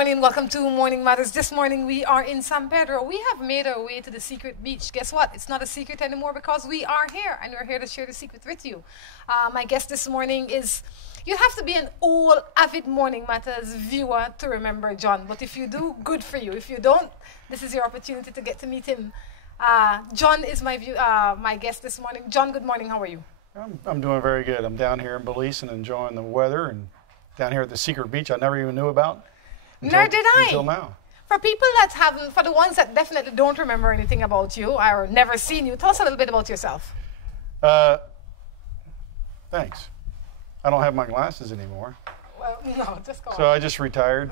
morning. Welcome to Morning Matters. This morning we are in San Pedro. We have made our way to the secret beach. Guess what? It's not a secret anymore because we are here and we're here to share the secret with you. My guest this morning is, you have to be an old avid Morning Matters viewer to remember John. But if you do, good for you. If you don't, this is your opportunity to get to meet him. John is my guest this morning. John, good morning. How are you? I'm doing very good. I'm down here in Belize and enjoying the weather and down here at the secret beach I never even knew about. Nor did I. Until now. For people that haven't, for the ones that definitely don't remember anything about you or never seen you, tell us a little bit about yourself. Thanks. I don't have my glasses anymore. Well, no, just go on. So I just retired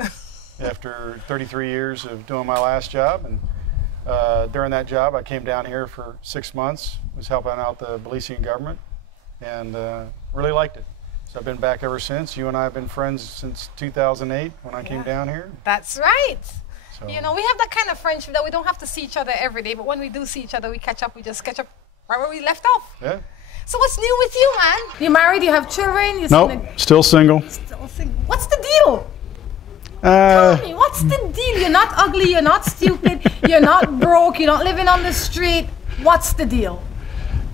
after 33 years of doing my last job. And during that job, I came down here for 6 months, was helping out the Belizean government, and really liked it. So I've been back ever since. You and I have been friends since 2008 when I came down here. That's right. So, you know, we have that kind of friendship that we don't have to see each other every day, but when we do see each other, we catch up. We just catch up right where we left off. Yeah. So what's new with you, man? You married? You have children? Nope, still single. Still single. What's the deal? Tell me, what's the deal? You're not ugly, you're not stupid, you're not broke, you're not living on the street. What's the deal?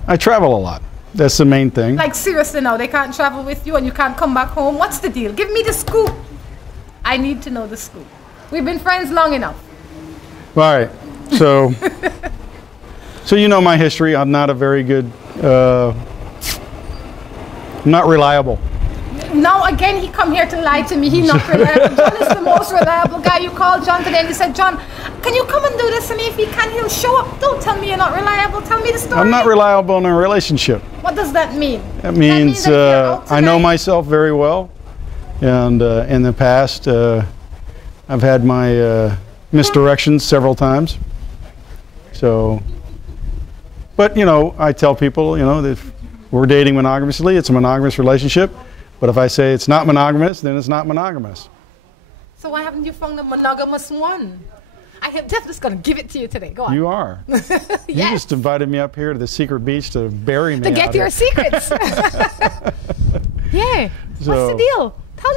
I travel a lot. That's the main thing. Like seriously now, they can't travel with you and you can't come back home. What's the deal? Give me the scoop. I need to know the scoop. We've been friends long enough. All right, so so you know my history. I'm not a very good, not reliable. Now again, he come here to lie to me. He's not reliable. John is the most reliable guy. You called John today and you said, John, can you come and do this for me? If he can, he'll show up. Don't tell me you're not reliable. Tell me the story. I'm not reliable in a relationship. What does that mean? That means I know myself very well, and in the past I've had my misdirections several times. So, but you know, I tell people, you know, that if we're dating monogamously, it's a monogamous relationship. But if I say it's not monogamous, then it's not monogamous. So why haven't you found the monogamous one? I am just going to give it to you today. Go on. You are. Yes. You just invited me up here to the secret beach to bury me. To get your secrets. Yeah. So, what's the deal?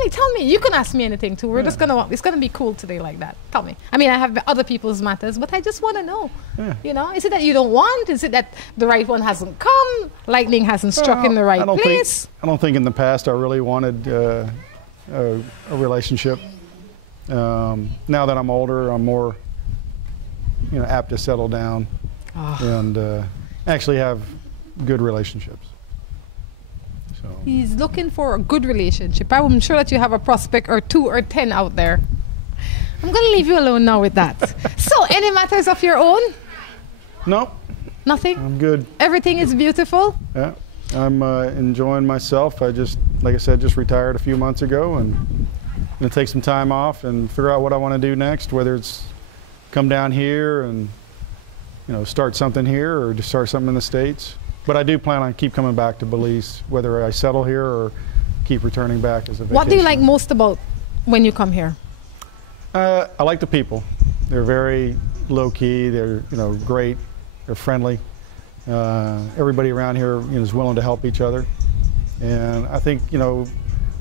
Tell me. You can ask me anything too. We're just it's gonna be cool today like that. Tell me. I mean, I have other people's matters, but I just want to know. Yeah. You know, is it that you don't want? Is it that the right one hasn't come? Lightning hasn't struck in the right place? I don't think in the past I really wanted a relationship. Now that I'm older, I'm more, you know, apt to settle down and actually have good relationships. So. He's looking for a good relationship. I'm sure that you have a prospect or 2 or 10 out there. I'm going to leave you alone now with that. So, any matters of your own? No. Nothing? I'm good. Everything is beautiful? Yeah. I'm enjoying myself. I just, like I said, just retired a few months ago, and I'm going to take some time off and figure out what I want to do next, whether it's come down here and, you know, start something here or just start something in the States. But I do plan on keep coming back to Belize, whether I settle here or keep returning back as a vacation. What do you like most about when you come here? I like the people. They're very low-key. They're, you know, great. They're friendly. Everybody around here, you know, is willing to help each other. And I think, you know,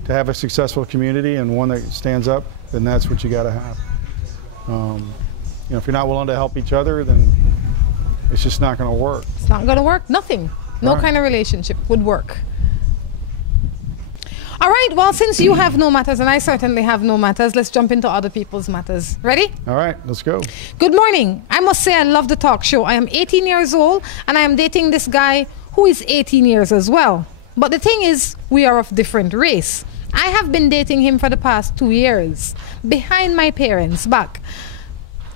to have a successful community and one that stands up, then that's what you got to have. You know, if you're not willing to help each other, then it's just not going to work. It's not going to work? Nothing. No kind of relationship would work. All right, well, since you have no matters and I certainly have no matters, let's jump into other people's matters. Ready? All right, let's go. Good morning. I must say I love the talk show. I am 18 years old and I am dating this guy who is 18 years as well. But the thing is, we are of different race. I have been dating him for the past 2 years, behind my parents' back.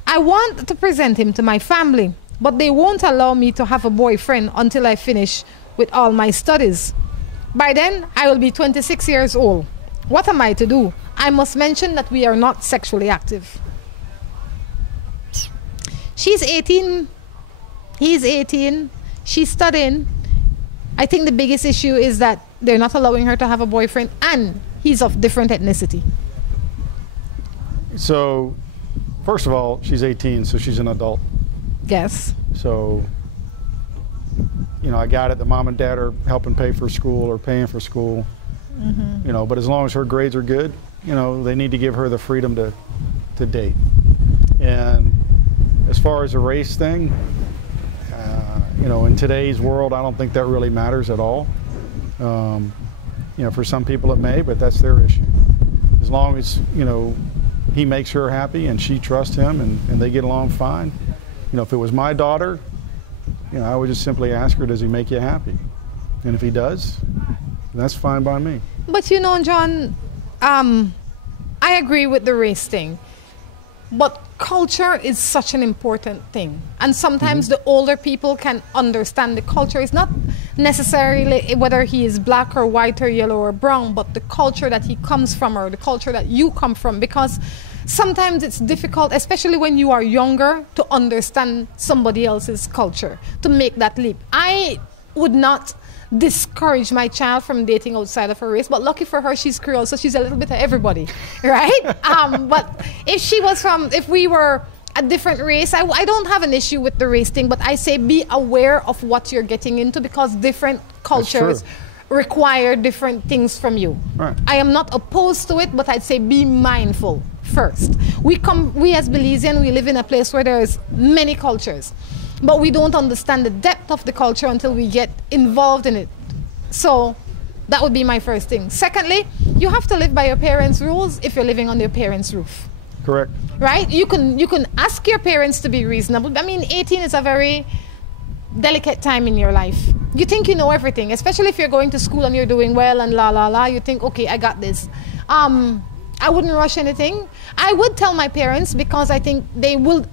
I want to present him to my family, but they won't allow me to have a boyfriend until I finish with all my studies. By then, I will be 26 years old. What am I to do? I must mention that we are not sexually active. She's 18. He's 18. She's studying. I think the biggest issue is that they're not allowing her to have a boyfriend, and he's of different ethnicity. So, first of all, she's 18, so she's an adult. Yes. So, you know, I got it. The mom and dad are helping pay for school or paying for school. You know, but as long as her grades are good, you know, they need to give her the freedom to to date. And as far as a race thing, you know, in today's world, I don't think that really matters at all. You know, for some people it may, but that's their issue. As long as, you know, he makes her happy and she trusts him and they get along fine. You know, if it was my daughter, you know, I would just simply ask her, does he make you happy? And if he does, that's fine by me. But you know, John, I agree with the race thing. But culture is such an important thing. And sometimes the older people can understand the culture. It's not necessarily whether he is black or white or yellow or brown, but the culture that he comes from or the culture that you come from. Because sometimes it's difficult, especially when you are younger, to understand somebody else's culture, to make that leap. I would not discourage my child from dating outside of her race, but lucky for her, she's Creole, so she's a little bit of everybody, right? But if we were a different race, I don't have an issue with the race thing, but I say be aware of what you're getting into, because different cultures require different things from you. Right. I am not opposed to it, but I'd say be mindful first. We as Belizean, we live in a place where there's many cultures, but we don't understand the depth of the culture until we get involved in it. So that would be my first thing. Secondly, you have to live by your parents' rules if you're living on your parents' roof. Correct. Right? You can ask your parents to be reasonable. I mean, 18 is a very delicate time in your life. You think you know everything, especially if you're going to school and you're doing well and la la la. You think, okay, I got this. I wouldn't rush anything. I would tell my parents, because I think they would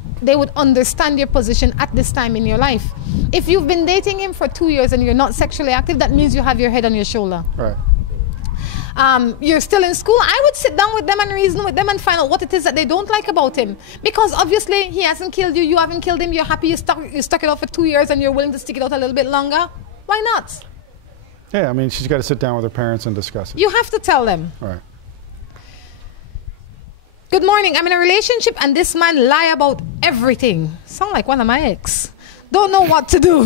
understand your position at this time in your life. If you've been dating him for 2 years and you're not sexually active, that means you have your head on your shoulder. Right. You're still in school. I would sit down with them and reason with them and find out what it is that they don't like about him. Because obviously he hasn't killed you, you haven't killed him, you're happy you stuck it out for 2 years and you're willing to stick it out a little bit longer. Why not? Yeah, I mean, she's got to sit down with her parents and discuss it. You have to tell them. All right. Good morning. I'm in a relationship and this man lie about everything. Sound like one of my ex. Don't know what to do.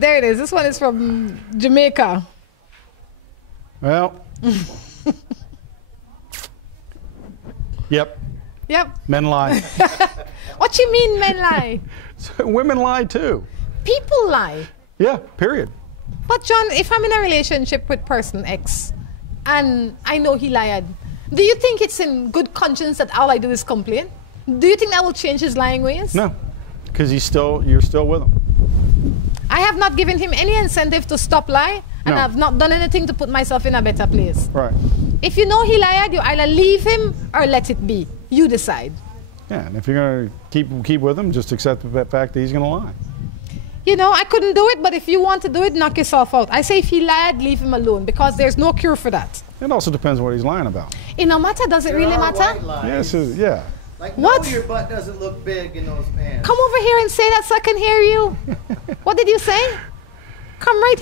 There it is. This one is from Jamaica. Well. Yep. Men lie. What you mean men lie? Women lie too. People lie. Yeah, period. But John, if I'm in a relationship with person X and I know he lied, do you think it's in good conscience that all I do is complain? Do you think that will change his lying ways? No, because you're still with him. I have not given him any incentive to stop lie, and I've not done anything to put myself in a better place. Right. If you know he lied, you either leave him or let it be. You decide. Yeah, and if you're going to keep with him, just accept the fact that he's going to lie. You know, I couldn't do it, but if you want to do it, knock yourself out. I say if he lied, leave him alone, because there's no cure for that. It also depends on what he's lying about. It no matter, does it really matter? Yes, yeah. Like, what? No, your butt doesn't look big in those pants. Come over here and say that so I can hear you. What did you say? Come right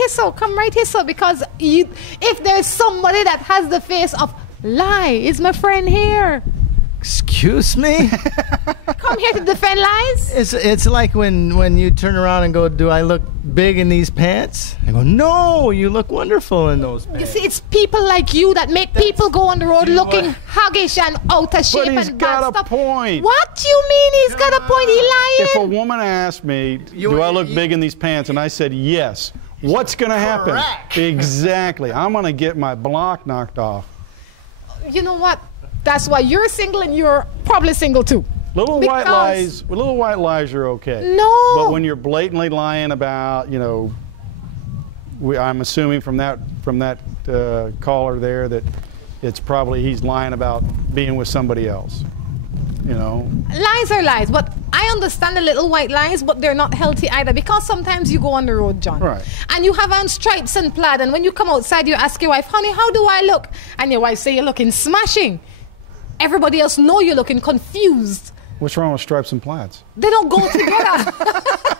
here, so, because if there's somebody that has the face of lie, is my friend here. Excuse me? Come here to defend lies? It's like when you turn around and go, do I look big in these pants? I go, no, you look wonderful in those pants. You see, it's people like you that make people go on the road looking huggish and out of shape and bad stuff. But he's got a point. What do you mean he's got a point? He lying? If a woman asked me, do I look big in these pants? And I said, yes. What's going to happen? Correct. Exactly. I'm going to get my block knocked off. You know what? That's why you're single and you're probably single too. Little white lies are okay. No. But when you're blatantly lying about, you know, I'm assuming from that caller there that it's probably he's lying about being with somebody else. You know. Lies are lies, but I understand the little white lies, but they're not healthy either, because sometimes you go on the road, John. Right. And you have on stripes and plaid, and when you come outside, you ask your wife, honey, how do I look? And your wife say you're looking smashing. Everybody else know you're looking confused. What's wrong with stripes and plaids? They don't go together.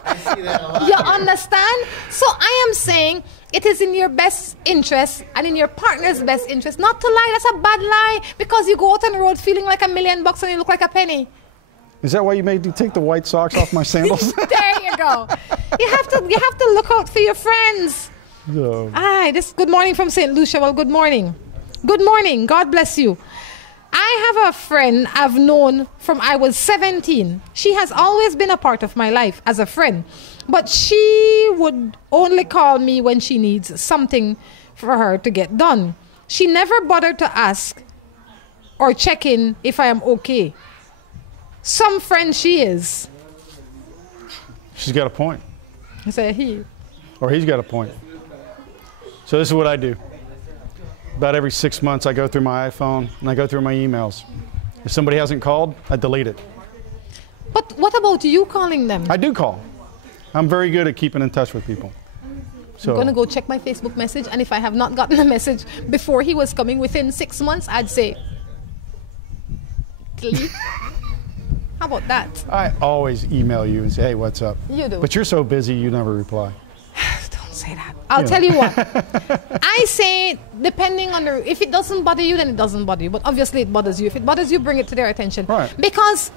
I see that a lot. You understand? So I am saying it is in your best interest and in your partner's best interest not to lie. That's a bad lie, because you go out on the road feeling like $1 million and you look like a penny. Is that why you made me take the white socks off my sandals? There you go. You have to look out for your friends. No. Good morning from St. Lucia. Well, good morning. Good morning. God bless you. I have a friend I've known from I was 17. She has always been a part of my life as a friend. But she would only call me when she needs something for her to get done. She never bothered to ask or check in if I am okay. Some friend she is. She's got a point. I say he. Or he's got a point. So this is what I do. About every 6 months, I go through my iPhone and I go through my emails. If somebody hasn't called, I delete it. But what about you calling them? I do call. I'm very good at keeping in touch with people. So I'm going to go check my Facebook message, and if I have not gotten a message before he was coming within 6 months, I'd say, delete. How about that? I always email you and say, hey, what's up? You do. But you're so busy, you never reply. Don't say that. I'll tell you what. I say, depending on the, if it doesn't bother you, then it doesn't bother you. But obviously it bothers you. If it bothers you, bring it to their attention. Right. Because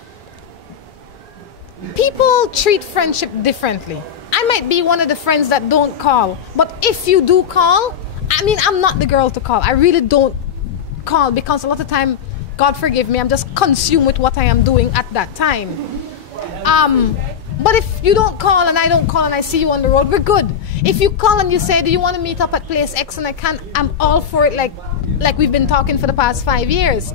people treat friendship differently. I might be one of the friends that don't call. But if you do call, I mean, I'm not the girl to call. I really don't call because a lot of time, God forgive me, I'm just consumed with what I am doing at that time. But if you don't call and I don't call and I see you on the road, we're good. If you call and you say, do you want to meet up at place X, and I can't, I'm all for it, like we've been talking for the past 5 years.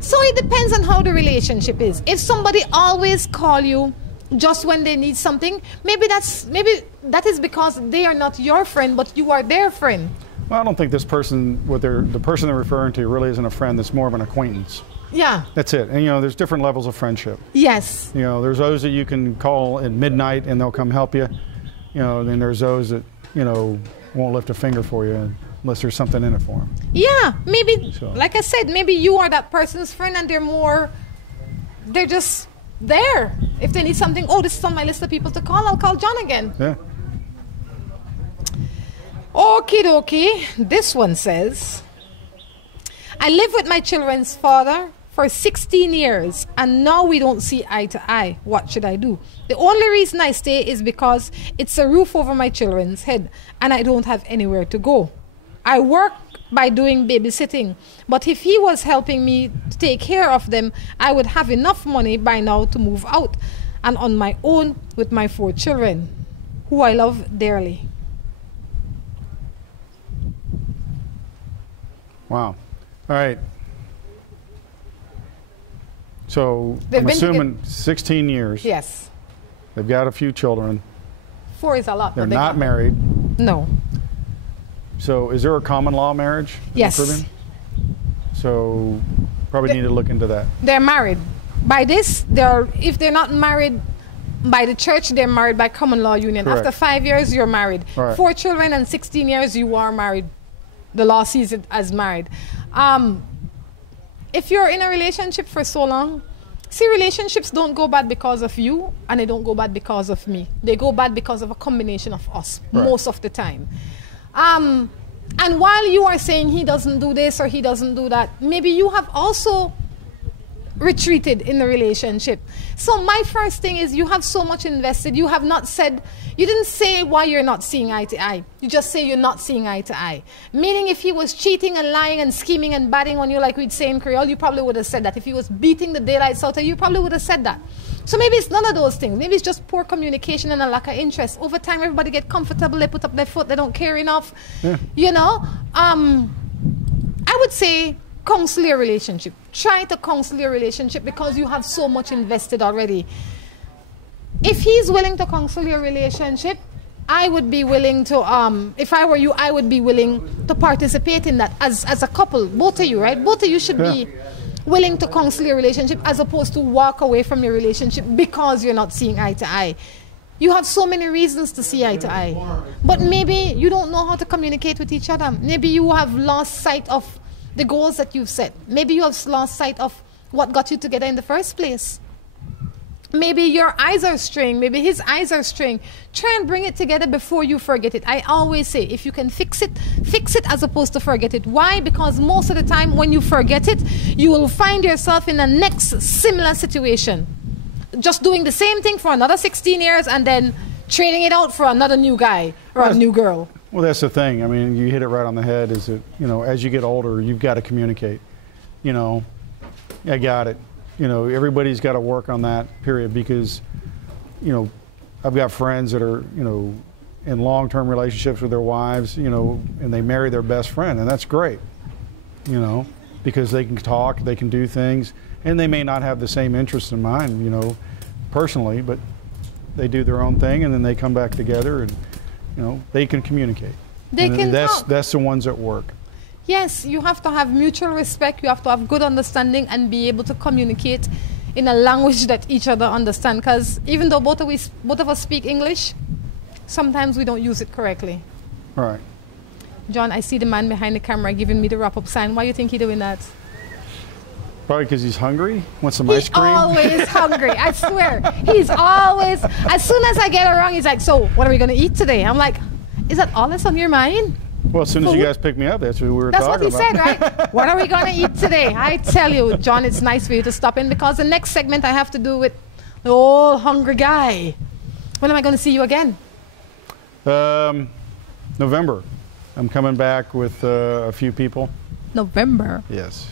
So it depends on how the relationship is. If somebody always call you just when they need something, maybe that is because they are not your friend, but you are their friend. Well, I don't think this person, the person they're referring to really isn't a friend. It's more of an acquaintance. Yeah. That's it. And, there's different levels of friendship. Yes. There's those that you can call at midnight and they'll come help you. Then there's those that, won't lift a finger for you unless there's something in it for them. Yeah. Maybe, So. like I said, maybe you are that person's friend and they're just there. If they need something, oh, this is on my list of people to call, I'll call John again. Yeah. Okie dokie. This one says, I live with my children's father for 16 years and now we don't see eye to eye. What should I do? The only reason I stay is because it's a roof over my children's head and I don't have anywhere to go. I work by doing babysitting, but if he was helping me to take care of them, I would have enough money by now to move out and on my own with my 4 children, who I love dearly. Wow. All right. So They've I'm been assuming 16 years. Yes. They've got a few children. 4 is a lot. They're but they not got- married. No. So is there a common law marriage in Yes. the Caribbean? So probably need to look into that. They're married. By this, if they're not married by the church, they're married by common law union. Correct. After 5 years, you're married. Right. 4 children and 16 years, you are married. The law sees it as married. If you're in a relationship for so long, see, relationships don't go bad because of you, and they don't go bad because of me. They go bad because of a combination of us, Right. most of the time. And while you are saying he doesn't do this or he doesn't do that, maybe you have also retreated in the relationship. So my first thing is, you have so much invested. You have not said, you didn't say why you're not seeing eye to eye. You just say you're not seeing eye to eye. Meaning if he was cheating and lying and scheming and batting on you, like we'd say in Creole, you probably would have said that. If he was beating the daylights out of you, you probably would have said that. So maybe it's none of those things. Maybe it's just poor communication and a lack of interest. Over time, everybody get comfortable. They put up their foot. They don't care enough. Yeah. I would say counsel your relationship. Try to counsel your relationship because you have so much invested already. If he's willing to counsel your relationship, I would be willing to, if I were you, I would be willing to participate in that as a couple. Both of you, right? Both of you should be willing to counsel your relationship as opposed to walk away from your relationship because you're not seeing eye to eye. You have so many reasons to see eye to eye. But maybe you don't know how to communicate with each other. Maybe you have lost sight of the goals that you've set. Maybe you have lost sight of what got you together in the first place. Maybe your eyes are straying. Maybe his eyes are straying. Try and bring it together before you forget it. I always say, if you can fix it as opposed to forget it. Why? Because most of the time when you forget it, you will find yourself in the next similar situation. Just doing the same thing for another 16 years and then trading it out for another new guy or a new girl. Well, that's the thing. I mean, you hit it right on the head. Is that, you know, as you get older, you've got to communicate. You know, I got it. You know, everybody's got to work on that period because, you know, I've got friends that are, you know, in long-term relationships with their wives, you know, and they marry their best friend, and that's great, you know, because they can talk, they can do things, and they may not have the same interests in mine, you know, personally, but they do their own thing, and then they come back together, and, you know, they can communicate. They and can talk. That's the ones that work. Yes, you have to have mutual respect. You have to have good understanding and be able to communicate in a language that each other understand. Because even though both of us speak English, sometimes we don't use it correctly. All right. John, I see the man behind the camera giving me the wrap-up sign. Why do you think he's doing that? Probably because he's hungry, wants some ice He's cream. always hungry, I swear. He's always, as soon as I get around, he's like, so what are we going to eat today? I'm like, is that all that's on your mind? Well, as soon as you guys pick me up, that's what we were That's what talking he about. said, right? What are we going to eat today? I tell you, John, it's nice for you to stop in because the next segment I have to do with the old hungry guy. When am I going to see you again? November. I'm coming back with a few people. November. Yes.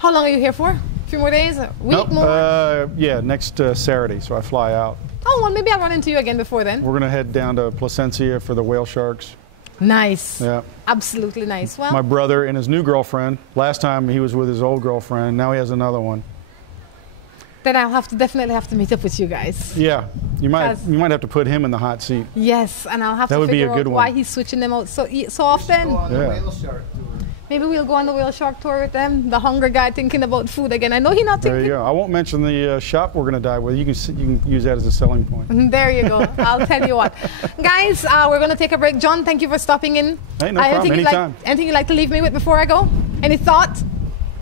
How long are you here for? A few more days? A week Nope, more? yeah, next Saturday, so I fly out. Oh, well, maybe I'll run into you again before then. We're going to head down to Placencia for the whale sharks. Nice. Yeah. Absolutely nice. Well, My brother and his new girlfriend. Last time he was with his old girlfriend. Now he has another one. then I'll definitely have to meet up with you guys. Yeah, you might Because- have to put him in the hot seat. Yes, and I'll have That to would be figure a good out one. why he's switching them out so Go often. on the Yeah. whale shark tour. Maybe we'll go on the whale shark tour with them. The hungry guy thinking about food again. I know he's not There thinking. you go. I won't mention the shop we're going to dive with. You can use that as a selling point. There you go. I'll tell you what. Guys, we're going to take a break. John, thank you for stopping in. Hey, no problem. Anytime. Anything you'd like to leave me with before I go? Any thought?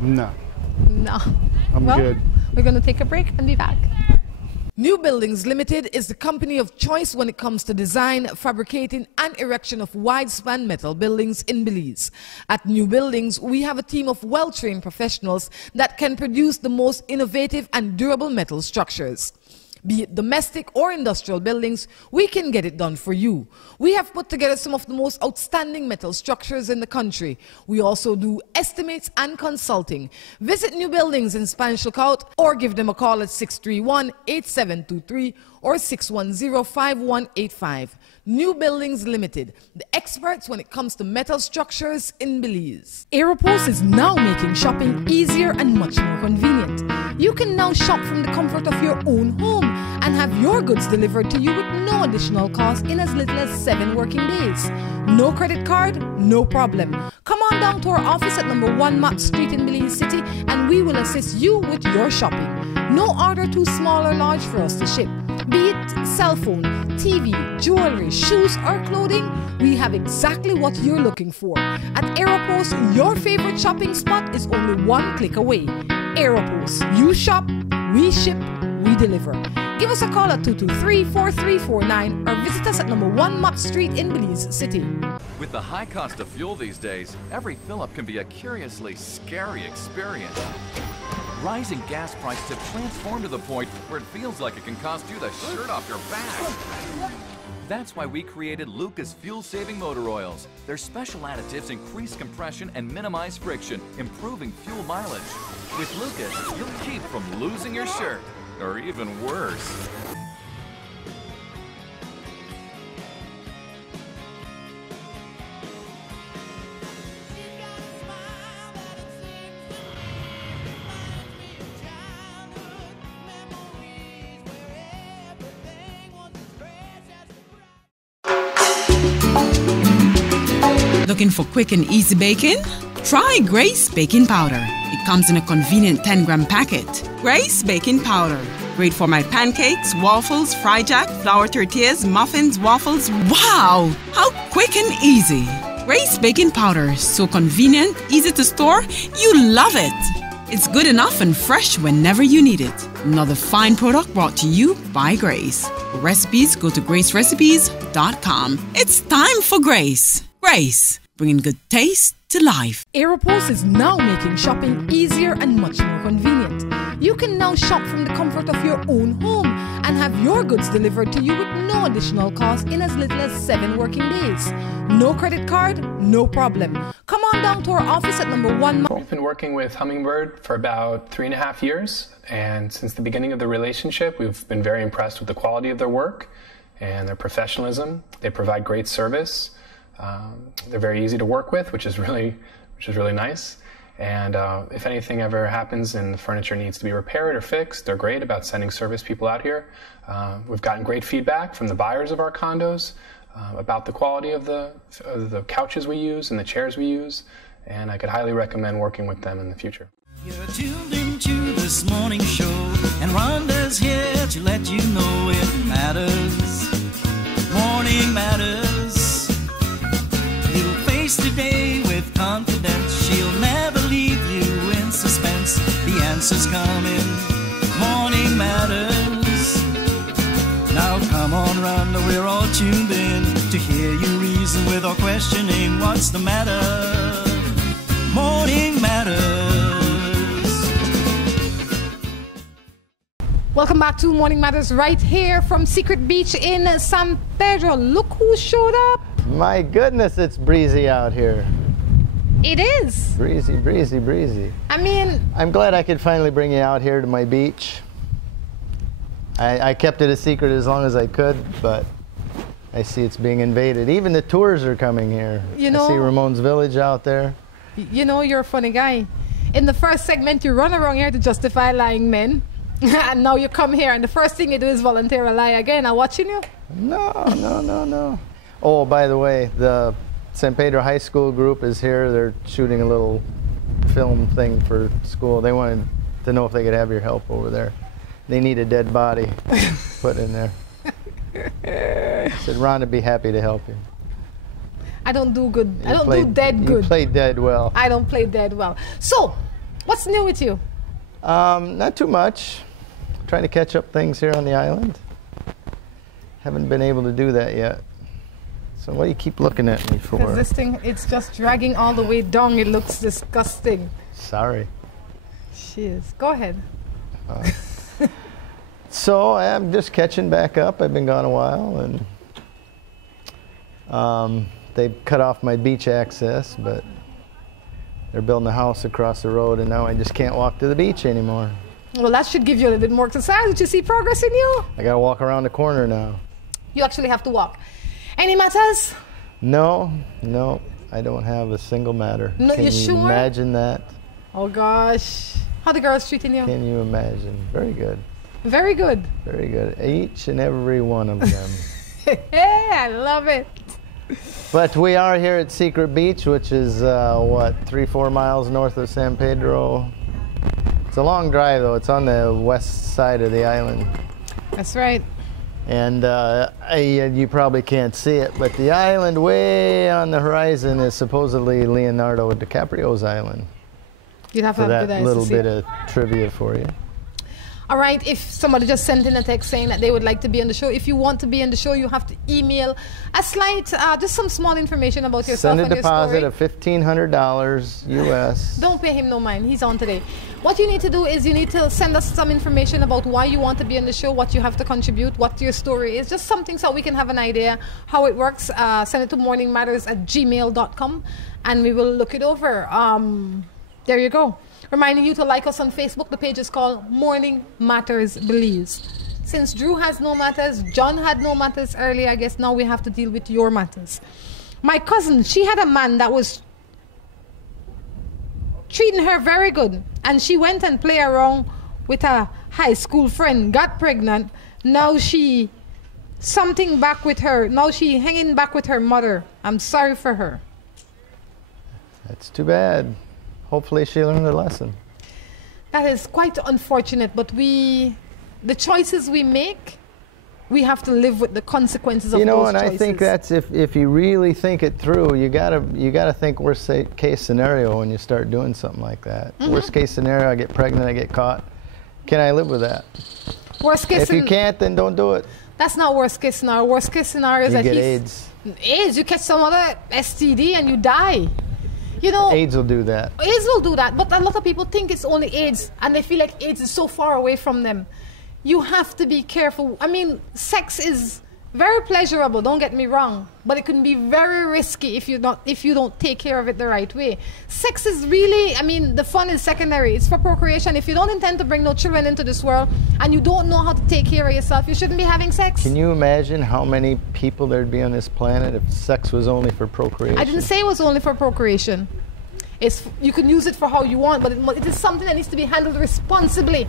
No, No. I'm Well, good. We're going to take a break and be back. New Buildings Limited is the company of choice when it comes to design, fabricating, and erection of wide-span metal buildings in Belize. At New Buildings, we have a team of well-trained professionals that can produce the most innovative and durable metal structures. Be it domestic or industrial buildings, we can get it done for you. We have put together some of the most outstanding metal structures in the country. We also do estimates and consulting. Visit New Buildings in Spanish Lookout or give them a call at 631-8723 or 610-5185. New Buildings Limited, the experts when it comes to metal structures in Belize. Aeropost is now making shopping easier and much more convenient. You can now shop from the comfort of your own home and have your goods delivered to you with no additional cost in as little as 7 working days. No credit card? No problem. Come on down to our office at number 1 Mott Street in Belize City and we will assist you with your shopping. No order too small or large for us to ship. Be it cell phone, TV, jewelry, shoes or clothing, we have exactly what you're looking for. At Aeropost, your favorite shopping spot is only 1 click away. Aeropost. You shop, we ship, we deliver. Give us a call at 223-4349 or visit us at number 1 Mott Street in Belize City. With the high cost of fuel these days, every fill-up can be a curiously scary experience. Rising gas prices have transformed to the point where it feels like it can cost you the shirt off your back. That's why we created Lucas fuel-saving motor oils. Their special additives increase compression and minimize friction, improving fuel mileage. With Lucas, you'll keep from losing your shirt, or even worse. Looking for quick and easy baking? Try Grace Baking Powder. It comes in a convenient 10-gram packet. Grace Baking Powder. Great for my pancakes, waffles, fry jack, flour tortillas, muffins, waffles. Wow! How quick and easy. Grace Baking Powder. So convenient, easy to store. You love it. It's good enough and fresh whenever you need it. Another fine product brought to you by Grace. For recipes, go to gracerecipes.com. It's time for Grace. Grace, bringing good taste to life. Aeropost is now making shopping easier and much more convenient. You can now shop from the comfort of your own home and have your goods delivered to you with no additional cost in as little as 7 working days. No credit card? No problem. Come on down to our office at number 1. We've been working with Hummingbird for about 3.5 years, and since the beginning of the relationship, we've been very impressed with the quality of their work and their professionalism. They provide great service. They're very easy to work with, which is really nice. And if anything ever happens and the furniture needs to be repaired or fixed, they're great about sending service people out here. We've gotten great feedback from the buyers of our condos about the quality of the couches we use and the chairs we use, and I could highly recommend working with them in the future. You're tuned into this morning show, and Rhonda's here to let you know it matters. Morning matters. You'll face today with confidence. She'll never leave you in suspense. The answer's coming. Morning matters. Now come on, Rhonda, we're all tuned in to hear you reason without questioning what's the matter. Morning matters. Welcome back to Morning Matters right here from Secret Beach in San Pedro. Look who showed up. My goodness, it's breezy out here. It is. Breezy, breezy, breezy. I mean, I'm glad I could finally bring you out here to my beach. I kept it a secret as long as I could, but I see it's being invaded. Even the tours are coming here. You know, I see Ramon's Village out there. You know, you're a funny guy. In the first segment, you run around here to justify lying men. And now you come here, and the first thing you do is volunteer a lie again. I'm watching you. No. Oh, by the way, the San Pedro High School group is here. They're shooting a little film thing for school. They wanted to know if they could have your help over there. They need a dead body put in there. I said, Rhonda would be happy to help you. I don't do good. I don't do dead good. You play dead well. I don't play dead well. So, what's new with you? Not too much. Trying to catch up things here on the island. Haven't been able to do that yet. So what do you keep looking at me for? Because this thing, it's just dragging all the way down. It looks disgusting. Sorry. She is. Go ahead. So I'm just catching back up. I've been gone a while, and they cut off my beach access, but they're building a house across the road, and now I just can't walk to the beach anymore. Well, that should give you a little bit more exercise. Did you see progress in you? I got to walk around the corner now. You actually have to walk. Any matters? No, I don't have a single matter. No, Can you sure? imagine that? Oh, gosh. How the girls treating you? Can you imagine? Very good. Very good. Very good. Each and every one of them. Hey, I love it. But we are here at Secret Beach, which is, 3-4 miles north of San Pedro. It's a long drive, though. It's on the west side of the island. That's right. And you probably can't see it, but the island way on the horizon is supposedly Leonardo DiCaprio's island. You'd have to So have good that eyes little to see bit it. of trivia for you. All right, if somebody just sent in a text saying that they would like to be on the show, if you want to be on the show, you have to email a slight, just some small information about yourself Send a and your story. deposit of $1,500 US. Don't pay him no mind. He's on today. What you need to do is you need to send us some information about why you want to be on the show, what you have to contribute, what your story is. Just something so we can have an idea how it works. Send it to morningmatters@gmail.com and we will look it over. There you go. Reminding you to like us on Facebook. The page is called Morning Matters Believes. Since Drew has no matters, John had no matters earlier, I guess now we have to deal with your matters. My cousin, she had a man that was treating her very good, and she went and played around with a high school friend, got pregnant. Now she something back with her. Now she hanging back with her mother. I'm sorry for her. That's too bad. Hopefully she learned her lesson. That is quite unfortunate, but the choices we make, we have to live with the consequences of those choices. You know, and I think that's if you really think it through, you gotta think worst case scenario when you start doing something like that. Mm-hmm. Worst case scenario, I get pregnant, I get caught. Can I live with that? Worst case if you can't, then don't do it. That's not worst case scenario. Worst case scenario is you that get AIDS. AIDS, you catch some other STD and you die. You know, AIDS will do that. AIDS will do that, but a lot of people think it's only AIDS, and they feel like AIDS is so far away from them. you have to be careful. I mean, sex is very pleasurable, don't get me wrong, but it can be very risky if you don't take care of it the right way. Sex is really, I mean, the fun is secondary. It's for procreation. If you don't intend to bring no children into this world and you don't know how to take care of yourself, you shouldn't be having sex. Can you imagine how many people there'd be on this planet if sex was only for procreation? I didn't say it was only for procreation. You can use it for how you want, but it is something that needs to be handled responsibly.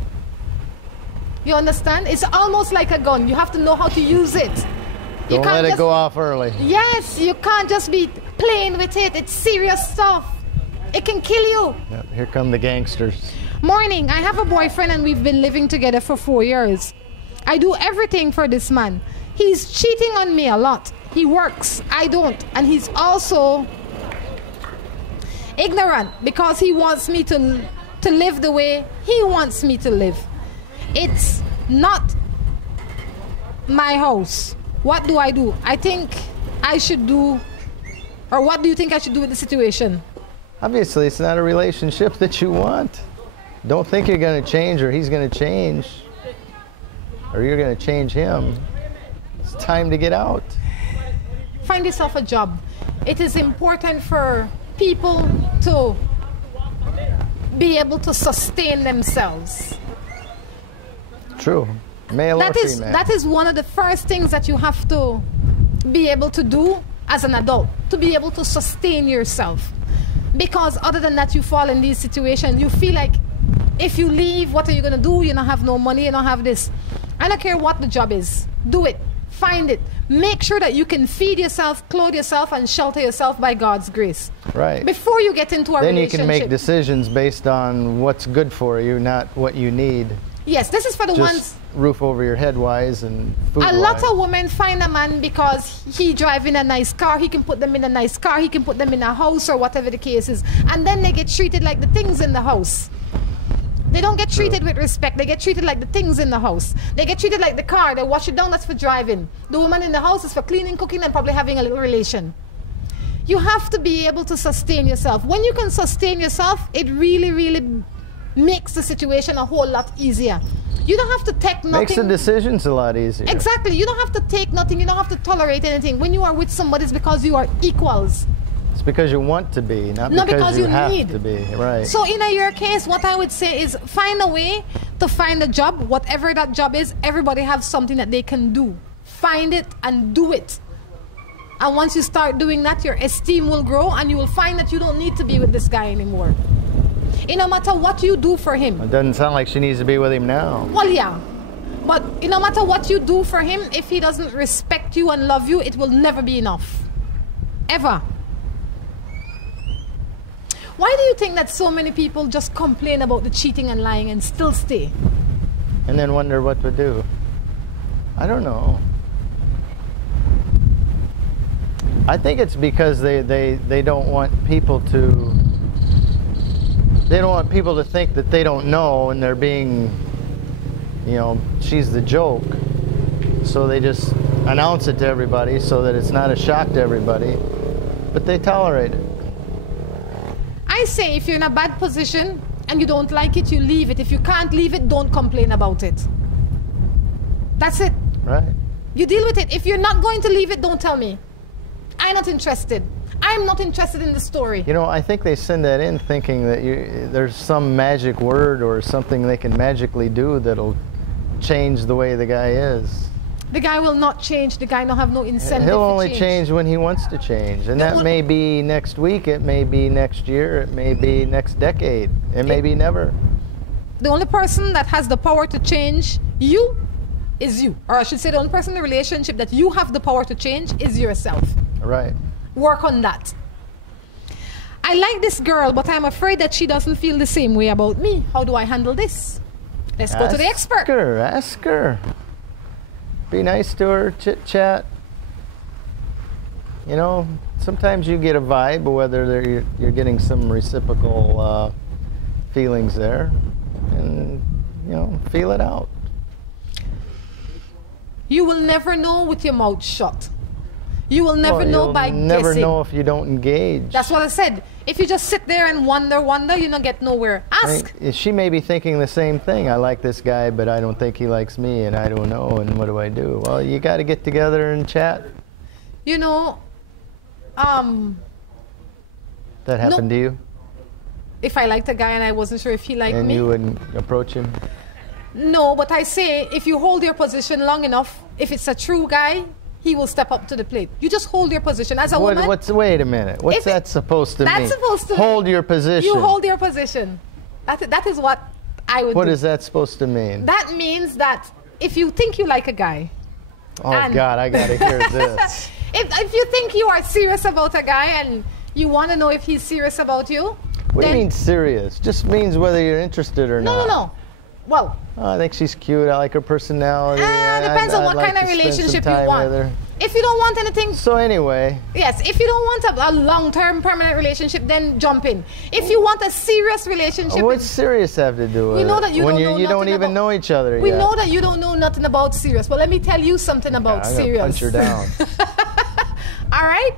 You understand? It's almost like a gun. You have to know how to use it. Don't let it go off early. Yes, you can't just be playing with it. It's serious stuff. It can kill you. Yep, here come the gangsters. Morning, I have a boyfriend and we've been living together for 4 years. I do everything for this man. He's cheating on me a lot. He works, I don't. And he's also ignorant because he wants me to live the way he wants me to live. It's not my house. What do? I think I should do, or what do you think I should do with the situation? Obviously, it's not a relationship that you want. Don't think you're going to change or he's going to change or you're going to change him. It's time to get out. Find yourself a job. It is important for people to be able to sustain themselves. True. Male or female. That is one of the first things that you have to be able to do as an adult, to be able to sustain yourself. Because other than that, you fall in these situations. You feel like if you leave, what are you going to do? You don't have no money, you don't have this. I don't care what the job is. Do it. Find it. Make sure that you can feed yourself, clothe yourself, and shelter yourself by God's grace. Right. Before you get into a relationship. Then you can make decisions based on what's good for you, not what you need. Yes, this is for the ones... roof over your head wise and food wise. A lot of women find a man because he driving a nice car, he can put them in a nice car, he can put them in a house or whatever the case is. And then they get treated like the things in the house. They don't get treated with respect. They get treated like the things in the house. They get treated like the car. They wash it down, that's for driving. The woman in the house is for cleaning, cooking, and probably having a little relation. You have to be able to sustain yourself. When you can sustain yourself, it really, really makes the situation a whole lot easier. You don't have to take nothing. Makes the decisions a lot easier. Exactly. You don't have to take nothing. You don't have to tolerate anything. When you are with somebody, it's because you are equals. It's because you want to be, not because you have to be. Right. So in your case, what I would say is find a way to find a job, whatever that job is. Everybody has something that they can do. Find it and do it. And once you start doing that, your esteem will grow and you will find that you don't need to be with this guy anymore. No matter what you do for him. It doesn't sound like she needs to be with him now. Well, yeah. But no matter what you do for him, if he doesn't respect you and love you, it will never be enough. Ever. Why do you think that so many people just complain about the cheating and lying and still stay? And then wonder what to do? I don't know. I think it's because they don't want people to... They don't want people to think that they don't know and they're being, she's the joke. So they just announce it to everybody so that it's not a shock to everybody. But they tolerate it. I say if you're in a bad position and you don't like it, you leave it. If you can't leave it, don't complain about it. That's it. Right. You deal with it. If you're not going to leave it, don't tell me. I'm not interested. I'm not interested in the story. I think they send that in thinking that there's some magic word or something they can magically do that'll change the way the guy is. The guy will not change. The guy don't have no incentive He'll only to change when he wants to change. And that may be next week, it may be next year, it may be next decade, it may be never. The only person that has the power to change you is you. Or I should say the only person in the relationship that you have the power to change is yourself. Right. Work on that. I like this girl, but I'm afraid that she doesn't feel the same way about me. How do I handle this? Let's go to the expert. Ask her. Be nice to her, chit chat. Sometimes you get a vibe, whether you're getting some reciprocal feelings there, and feel it out. You will never know with your mouth shut. You will never know you'll by never guessing. know if you don't engage. That's what I said. If you just sit there and wonder, you don't get nowhere. Ask. She may be thinking the same thing. I like this guy, but I don't think he likes me, and I don't know, and what do I do? Well, you got to get together and chat. You know, That happened to you? if I liked a guy and I wasn't sure if he liked And me. you wouldn't approach him? No, but I say if you hold your position long enough, if it's a true guy, he will step up to the plate. You just hold your position. As a woman, Wait a minute. What's that supposed to mean? that's supposed to hold mean your position. You hold your position. That is what I would do. What is that supposed to mean? That means that if you think you like a guy, Oh and- God, I gotta hear this. if you think you are serious about a guy and you want to know if he's serious about you, What do then you mean serious? Just means whether you're interested or not. no. Well, Oh, I think she's cute. I like her personality. depends on I'd what like kind of to spend some relationship you time want. with her. If you don't want anything, So anyway, yes, if you don't want a long-term permanent relationship, then jump in. If you want a serious relationship, what's serious have to do with we know it? that you when don't you know you don't nothing even about- know each other we yet. know that you don't know nothing about serious. But let me tell you something about I'm gonna serious. punch her down. All right?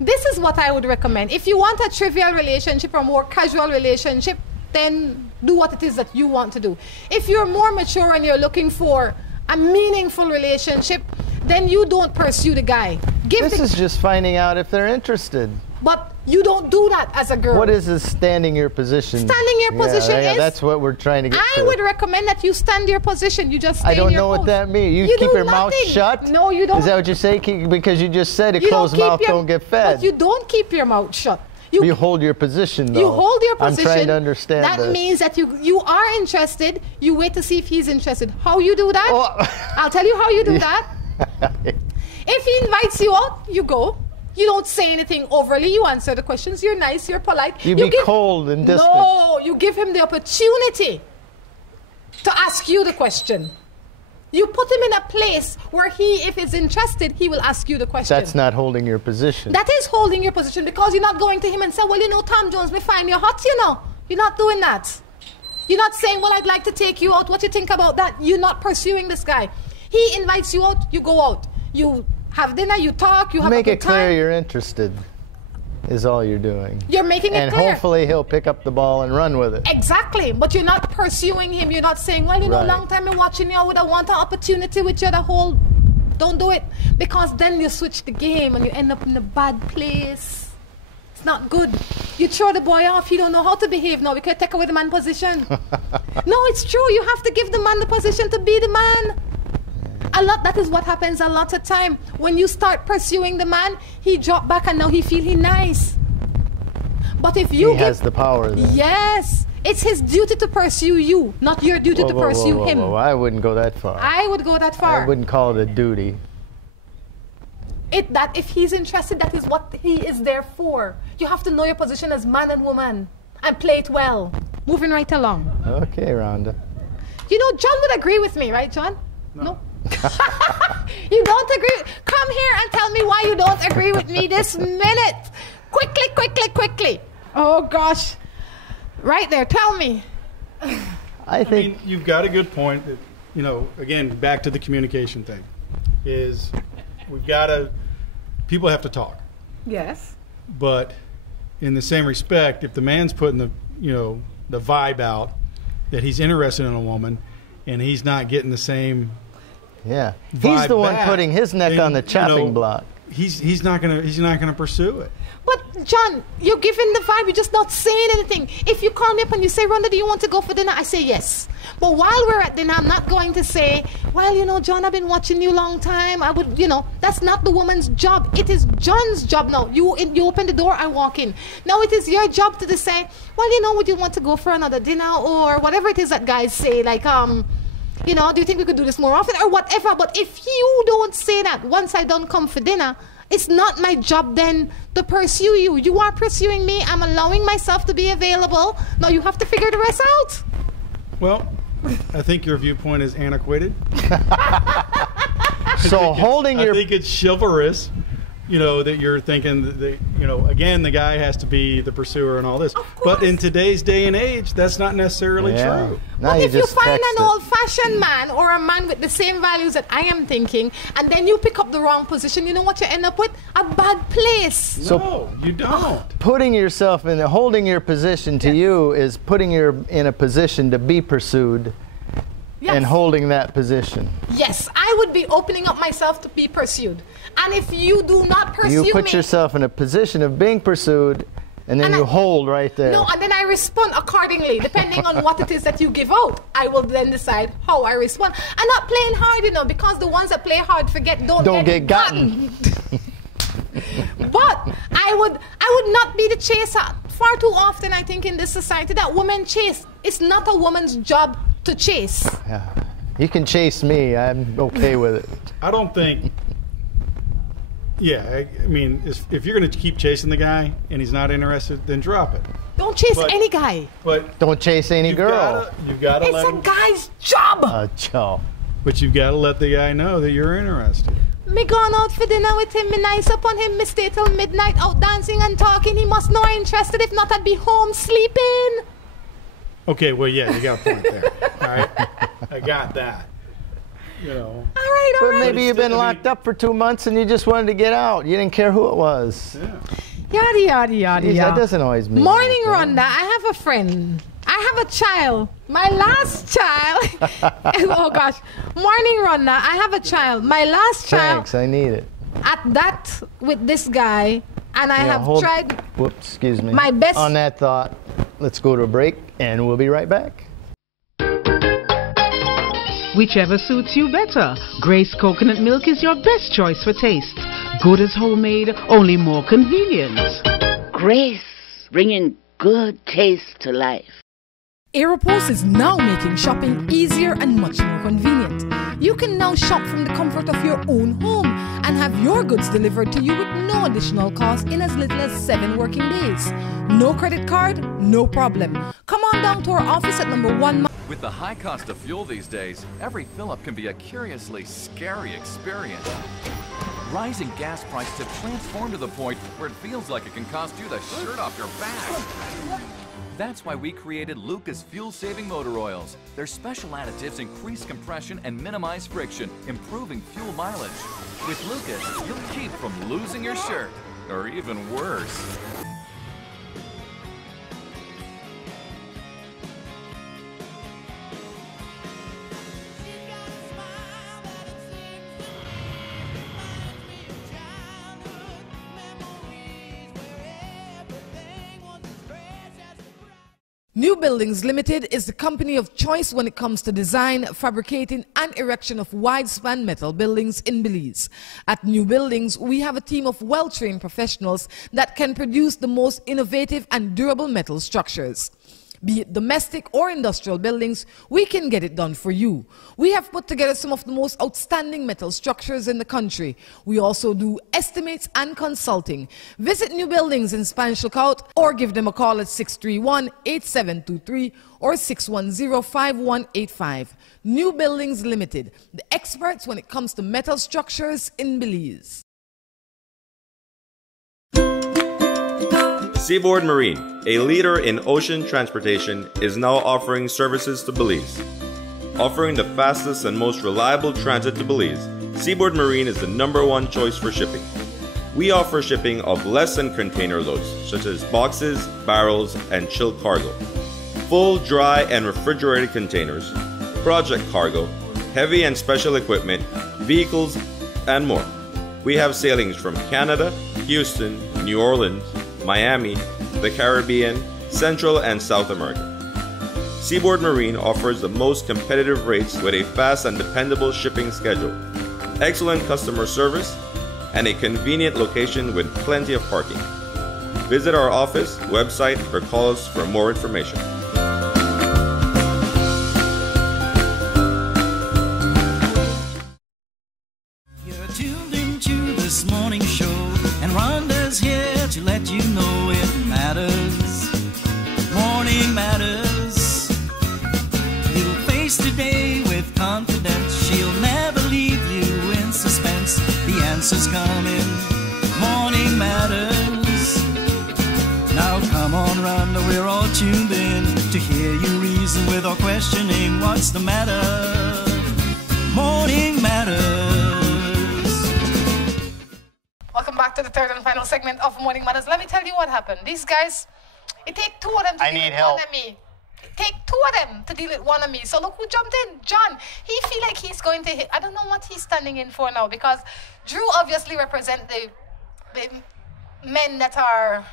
This is what I would recommend. If you want a trivial relationship or more casual relationship, then do what it is that you want to do. If you're more mature and you're looking for a meaningful relationship, then you don't pursue the guy. This is just finding out if they're interested. But you don't do that as a girl. What is this standing your position? Standing your position is- That's what we're trying to get I to. would recommend that you stand your position. You just stay I don't in your know what post. that means. You keep do your mouth nothing. shut? No, you don't. Is that what you say? Because you just said a You closed keep mouth don't get fed. But you don't keep your mouth shut. You hold your position, though. You hold your position. I'm trying to understand That this. means that you are interested. You wait to see if he's interested. How you do that? Oh. I'll tell you how you do that. If he invites you out, you go. You don't say anything overly. You answer the questions. You're nice. You're polite. You be cold and distant. No, you give him the opportunity to ask you the question. You put him in a place where if he's interested, he will ask you the question. That's not holding your position. That is holding your position because you're not going to him and say, well, you know, Tom Jones, me find you hot, you know. You're not doing that. You're not saying, well, I'd like to take you out. What do you think about that? You're not pursuing this guy. He invites you out, you go out. You have dinner, you talk, you have Make a it good clear time. you're interested is all you're doing. You're making it and clear. hopefully he'll pick up the ball and run with it. Exactly, but you're not pursuing him. You're not saying, well, you know, Right. long time I'm watching you. I would have want an opportunity with you. The whole, don't do it, because then you switch the game and you end up in a bad place. It's not good. You throw the boy off. He don't know how to behave now because you take away the man position. No, it's true. You have to give the man the position to be the man. That is what happens a lot of time. When you start pursuing the man, he drop back and now he feel he nice. But if you He has the power then. Yes, it's his duty to pursue you, not your duty to pursue him. Whoa. I wouldn't go that far. I would go that far. I wouldn't call it a duty. That if he's interested, that is what he is there for. You have to know your position as man and woman and play it well. Moving right along. Okay, Rhonda. You know, John would agree with me, right, John? No? You don't agree? Come here and tell me why you don't agree with me this minute. Quickly. Oh, gosh. Right there, tell me. I mean, you've got a good point. That, you know, again, back to the communication thing, is people have to talk. Yes. But in the same respect, if the man's putting the vibe out that he's interested in a woman and he's not getting the same he's vibe the one back, putting his neck then, on the chopping block. He's not gonna pursue it. But, John, you're giving the vibe. You're just not saying anything. If you call me up and you say, Rhonda, do you want to go for dinner? I say yes. But while we're at dinner, I'm not going to say, well, you know, John, I've been watching you a long time. I would, that's not the woman's job. It is John's job now. You open the door, I walk in. Now it is your job to say, well, you know, would you want to go for another dinner or whatever it is that guys say, like, do you think we could do this more often or whatever? But if you don't say that once I don't come for dinner, it's not my job then to pursue you. You are pursuing me. I'm allowing myself to be available. Now you have to figure the rest out. Well, I think your viewpoint is antiquated. So holding I think it's chivalrous that you're thinking that, again, the guy has to be the pursuer and all this. But in today's day and age, that's not necessarily true. But if you find an old-fashioned man or a man with the same values that I am thinking, and then you pick up the wrong position, you know what you end up with? A bad place. No, you don't. Putting yourself in, holding your position to you is putting you in a position to be pursued. Yes. And holding that position. Yes, I would be opening up myself to be pursued. And if you do not pursue me... You put yourself in a position of being pursued, and then you hold right there. No, and then I respond accordingly, depending on what it is that you give out. I will then decide how I respond. I'm not playing hard, because the ones that play hard don't get gotten. But I would not be the chaser. Far too often, I think, in this society, that women chase. It's not a woman's job to chase. Yeah. You can chase me. I'm okay with it. I don't think... Yeah, I mean, if you're going to keep chasing the guy and he's not interested, then drop it. Don't chase any guy. But don't chase any girl. You've got to let him... It's a guy's job. Job. But you've got to let the guy know that you're interested. Me gone out for dinner with him, me nice up on him, me stay till midnight out dancing and talking. He must know I'm interested. If not, I'd be home sleeping. Okay, well, yeah, you got a point there. All right? I got that. All right. But maybe you've been locked up for 2 months and you just wanted to get out. You didn't care who it was. Yeah. Yada. That doesn't always mean Morning, Rhonda. I have a friend. I have a child. My last child. Oh, gosh. Morning, Rhonda. I have a child. My last child. Thanks, I need it. At that, with this guy, and I have tried... Whoops, excuse me. My best... On that thought, let's go to a break, and we'll be right back. Whichever suits you better. Grace coconut milk is your best choice for taste. Good as homemade, only more convenient. Grace, bringing good taste to life. Aeropost is now making shopping easier and much more convenient. You can now shop from the comfort of your own home and have your goods delivered to you with no additional cost in as little as 7 working days. No credit card, no problem. Come on down to our office at number 1. With the high cost of fuel these days, every fill-up can be a curiously scary experience. Rising gas prices have transformed to the point where it feels like it can cost you the shirt off your back. That's why we created Lucas fuel-saving motor oils. Their special additives increase compression and minimize friction, improving fuel mileage. With Lucas, you'll keep from losing your shirt, or even worse. New Buildings Limited is the company of choice when it comes to design, fabricating, and erection of wide-span metal buildings in Belize. At New Buildings, we have a team of well-trained professionals that can produce the most innovative and durable metal structures. Be it domestic or industrial buildings, we can get it done for you. We have put together some of the most outstanding metal structures in the country. We also do estimates and consulting. Visit New Buildings in Spanish Lookout or give them a call at 631-8723 or 610-5185. New Buildings Limited, the experts when it comes to metal structures in Belize. Seaboard Marine, a leader in ocean transportation, is now offering services to Belize. Offering the fastest and most reliable transit to Belize, Seaboard Marine is the #1 choice for shipping. We offer shipping of less than container loads, such as boxes, barrels, and chilled cargo, full, dry, and refrigerated containers, project cargo, heavy and special equipment, vehicles, and more. We have sailings from Canada, Houston, New Orleans, Miami, the Caribbean, Central and South America. Seaboard Marine offers the most competitive rates with a fast and dependable shipping schedule, excellent customer service, and a convenient location with plenty of parking. Visit our office, website, or call us for more information. You're tuned into this morning show, and Rhonda's here to let you know it matters. Morning matters. You'll face today with confidence. She'll never leave you in suspense. The answer's coming. Come on, Rhonda, we're all tuned in to hear you reason with or questioning what's the matter. Morning Matters. Welcome back to the third and final segment of Morning Matters. Let me tell you what happened. These guys, it take two of them to deal with one of me. Take two of them to deal with one of me. So look who jumped in. John. He feel like he's going to hit. I don't know what he's standing in for now, because Drew obviously represent the men that are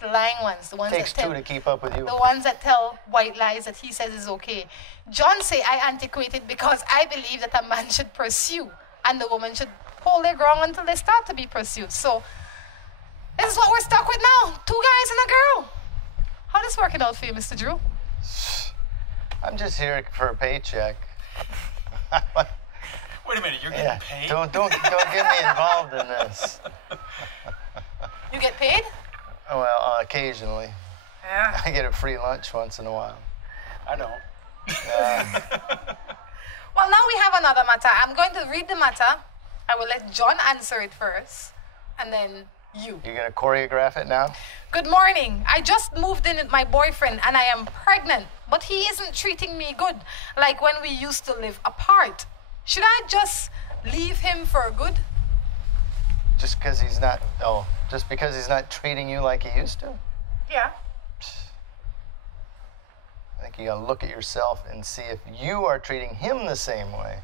the lying ones. The ones Takes that tell, two to keep up with you. The ones that tell white lies that he says is okay. John say I antiquated because I believe that a man should pursue and the woman should hold their ground until they start to be pursued. So this is what we're stuck with now. Two guys and a girl. How this working out for you, Mr. Drew? I'm just here for a paycheck. Wait a minute, you're getting paid? Don't get me involved in this. You get paid? Well, occasionally. Yeah. I get a free lunch once in a while. I don't. Well, now we have another matter. I'm going to read the matter. I will let John answer it first, and then you. You're going to choreograph it now? Good morning. I just moved in with my boyfriend and I am pregnant, but he isn't treating me good, like when we used to live apart. Should I just leave him for good? Just because he's not treating you like he used to? Yeah. I think you got to look at yourself and see if you are treating him the same way.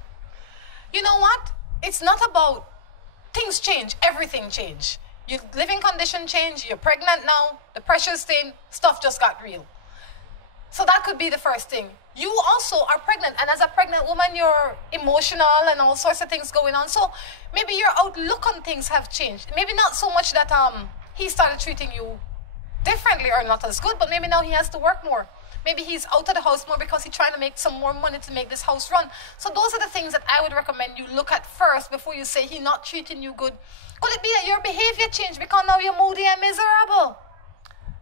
You know what? It's not about things change, everything change. Your living condition change, you're pregnant now, the pressure's staying, stuff just got real. So that could be the first thing. You also are pregnant, and as a pregnant woman, you're emotional and all sorts of things going on. So maybe your outlook on things have changed. Maybe not so much that he started treating you differently or not as good, but maybe now he has to work more. Maybe he's out of the house more because he's trying to make some more money to make this house run. So those are the things that I would recommend you look at first before you say he's not treating you good. Could it be that your behavior changed because now you're moody and miserable?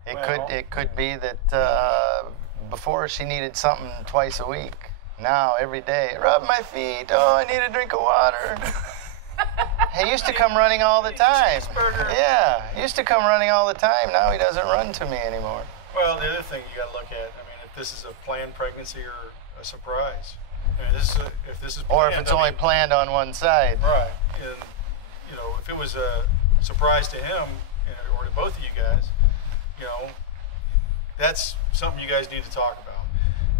It could be that before she needed something twice a week. Now every day, rub my feet. Oh, I need a drink of water. He used to come running all the time. Yeah, he used to come running all the time. Now he doesn't run to me anymore. Well, the other thing you got to look at, I mean, if this is a planned pregnancy or a surprise. I mean, if this is planned, or if it's only planned on one side. Right. And, you know, if it was a surprise to him or to both of you guys, you know, that's something you guys need to talk about.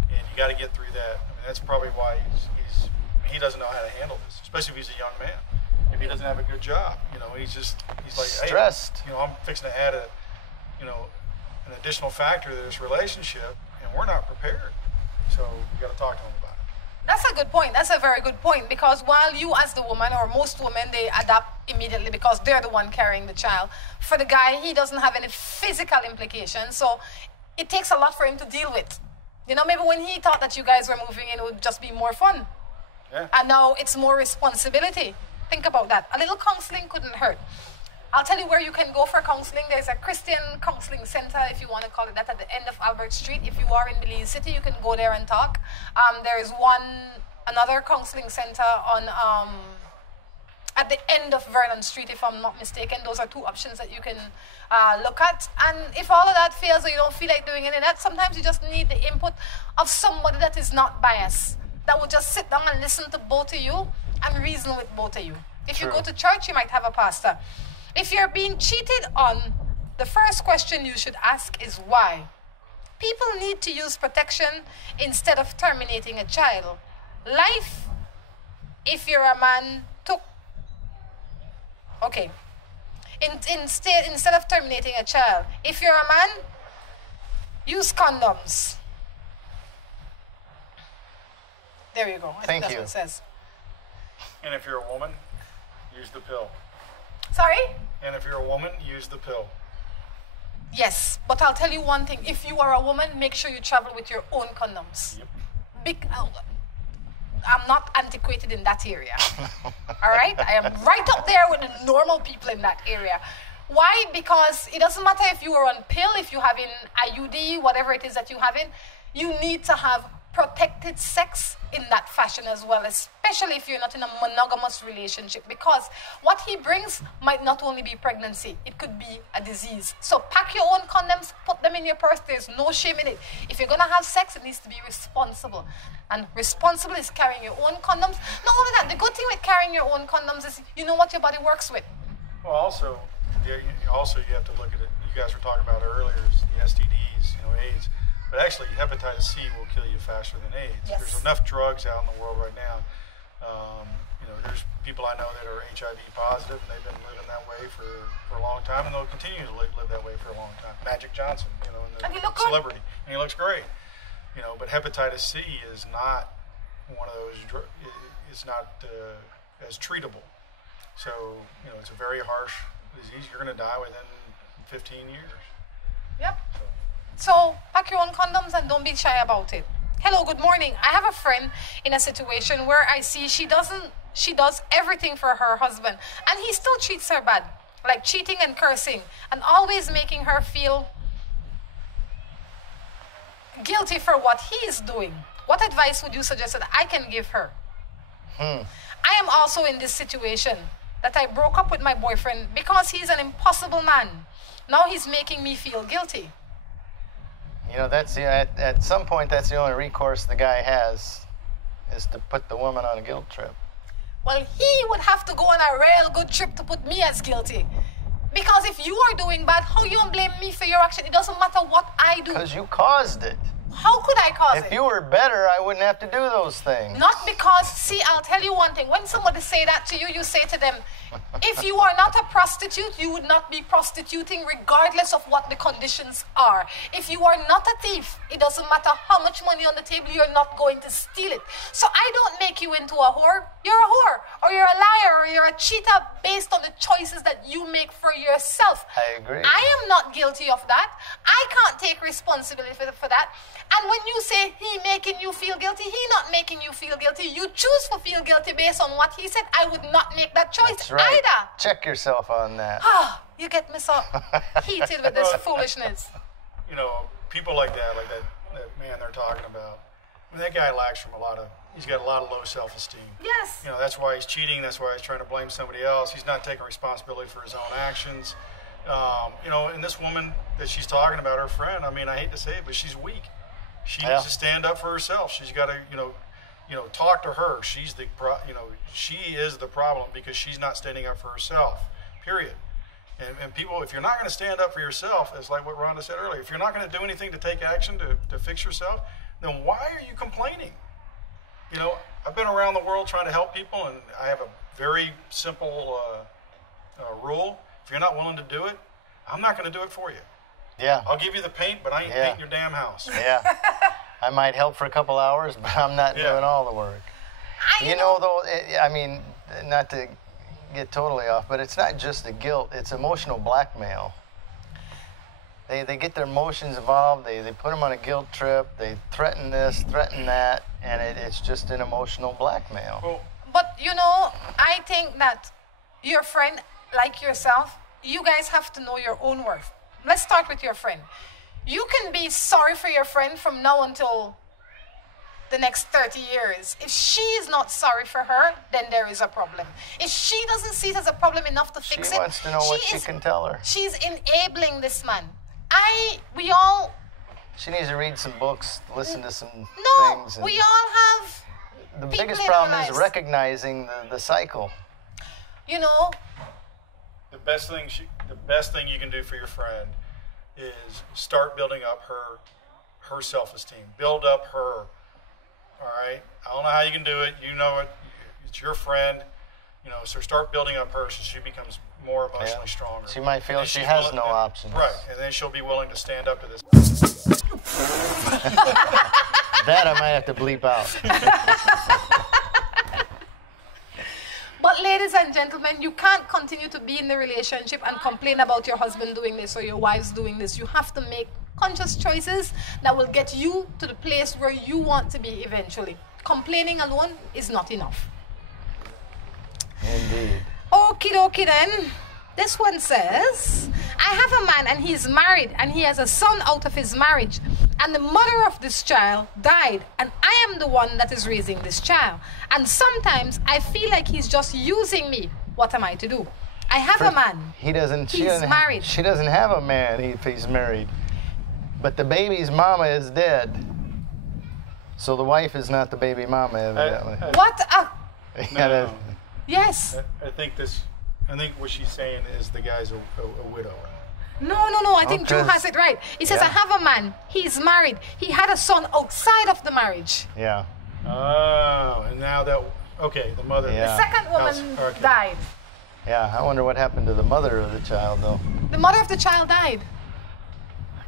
And you got to get through that. I mean, that's probably why he doesn't know how to handle this, especially if he's a young man. If he doesn't have a good job, you know, he's like stressed. Hey, you know, I'm fixing to add an additional factor to this relationship, and we're not prepared. So you got to talk to him about it. That's a good point. That's a very good point, because while you as the woman, or most women, they adapt immediately because they're the one carrying the child. For the guy, he doesn't have any physical implications, so it takes a lot for him to deal with. You know, maybe when he thought that you guys were moving in, it would just be more fun. Yeah. And now it's more responsibility. Think about that. A little counseling couldn't hurt. I'll tell you where you can go for counseling. There's a Christian counseling center, if you want to call it that, at the end of Albert Street. If you are in Belize City, you can go there and talk. There is another counseling center on at the end of Vernon Street, if I'm not mistaken. Those are two options that you can look at. And if all of that fails or you don't feel like doing any of that, sometimes you just need the input of somebody that is not biased, that will just sit down and listen to both of you and reason with both of you. If you go to church, you might have a pastor. If you're being cheated on, the first question you should ask is why. People need to use protection instead of terminating a child. Life, if you're a man, okay. Instead of terminating a child, if you're a man, use condoms. There you go. I think that's what it says. And if you're a woman, use the pill. Sorry? And if you're a woman, use the pill. Yes, but I'll tell you one thing. If you are a woman, make sure you travel with your own condoms. Yep. I'm not antiquated in that area. All right? I am right up there with the normal people in that area. Why? Because it doesn't matter if you are on pill, if you have an IUD, whatever it is that you have in, you need to have protected sex in that fashion as well, especially if you're not in a monogamous relationship, because what he brings might not only be pregnancy, it could be a disease. So pack your own condoms, put them in your purse. There's no shame in it. If you're going to have sex, it needs to be responsible. And responsible is carrying your own condoms. Not only that, the good thing with carrying your own condoms is you know what your body works with. Well, also you have to look at it. You guys were talking about earlier, the STDs, AIDS. But actually, hepatitis C will kill you faster than AIDS. Yes. There's enough drugs out in the world right now. There's people I know that are HIV positive, and they've been living that way for a long time, and they'll continue to live that way for a long time. Magic Johnson, and he the look celebrity, and he looks great. But hepatitis C is not one of those. It's not as treatable. So it's a very harsh disease. You're going to die within 15 years. Yep. So pack your own condoms and don't be shy about it. Hello, good morning. I have a friend in a situation where I see she does everything for her husband, and he still treats her bad, like cheating and cursing, and always making her feel guilty for what he is doing. What advice would you suggest that I can give her? I am also in this situation that I broke up with my boyfriend because he's an impossible man. Now he's making me feel guilty. That's at some point that's the only recourse the guy has, is to put the woman on a guilt trip. Well, he would have to go on a real good trip to put me as guilty. Because if you are doing bad, how you don't blame me for your action? It doesn't matter what I do. Because you caused it. How could I cause it? If you were better, I wouldn't have to do those things. Not because, see, I'll tell you one thing. When somebody say that to you, you say to them, if you are not a prostitute, you would not be prostituting regardless of what the conditions are. If you are not a thief, it doesn't matter how much money on the table, you're not going to steal it. So I don't make you into a whore. You're a whore, or you're a liar, or you're a cheater based on the choices that you make for yourself. I agree. I am not guilty of that. I can't take responsibility for that. And when you say he making you feel guilty, he not making you feel guilty. You choose to feel guilty based on what he said. I would not make that choice. That's right. Either. Check yourself on that. You get me so heated with this foolishness. People like that man they're talking about. That guy lacks from he's got a lot of low self-esteem. Yes. That's why he's cheating. That's why he's trying to blame somebody else. He's not taking responsibility for his own actions. And this woman that she's talking about, her friend, I hate to say it, but she's weak. She needs to stand up for herself. She's got to, talk to her. She is the problem because she's not standing up for herself, period. And people, if you're not going to stand up for yourself, it's like what Rhonda said earlier, if you're not going to do anything to take action to fix yourself, then why are you complaining? I've been around the world trying to help people, and I have a very simple rule. If you're not willing to do it, I'm not going to do it for you. Yeah. I'll give you the paint, but I ain't painting your damn house. Yeah. I might help for a couple hours, but I'm not doing all the work. Not to get totally off, but it's not just the guilt, it's emotional blackmail. They get their emotions involved, they put them on a guilt trip, they threaten this, threaten that, and it's just an emotional blackmail. But I think that your friend, like yourself, you guys have to know your own worth. Let's start with your friend. You can be sorry for your friend from now until the next 30 years. If she is not sorry for her, then there is a problem. If she doesn't see it as a problem enough to fix it, she wants to know what she can tell her. She's enabling this man. She needs to read some books, listen to some things. We all have. The biggest problem is recognizing the cycle. The best thing you can do for your friend is start building up her self-esteem. Build up her. All right. I don't know how you can do it. You know it. It's your friend. So start building up her so she becomes more emotionally stronger. She might feel she has no options. Right, and then she'll be willing to stand up to this. That I might have to bleep out. But ladies and gentlemen, you can't continue to be in the relationship and complain about your husband doing this or your wife's doing this. You have to make conscious choices that will get you to the place where you want to be eventually. Complaining alone is not enough. Indeed. Okie dokie then. This one says, I have a man and he's married and he has a son out of his marriage. And the mother of this child died and I am the one that is raising this child. And sometimes I feel like he's just using me. What am I to do? I have a man. He doesn't. He's married. She doesn't have a man if he's married. But the baby's mama is dead. So the wife is not the baby mama, evidently. What? No. Yes. I think what she's saying is the guy's a widow. No. I think Drew has it right. He says, I have a man. He's married. He had a son outside of the marriage. Yeah. Oh, and now that, okay, the mother. The second woman died. Yeah, I wonder what happened to the mother of the child, though. The mother of the child died.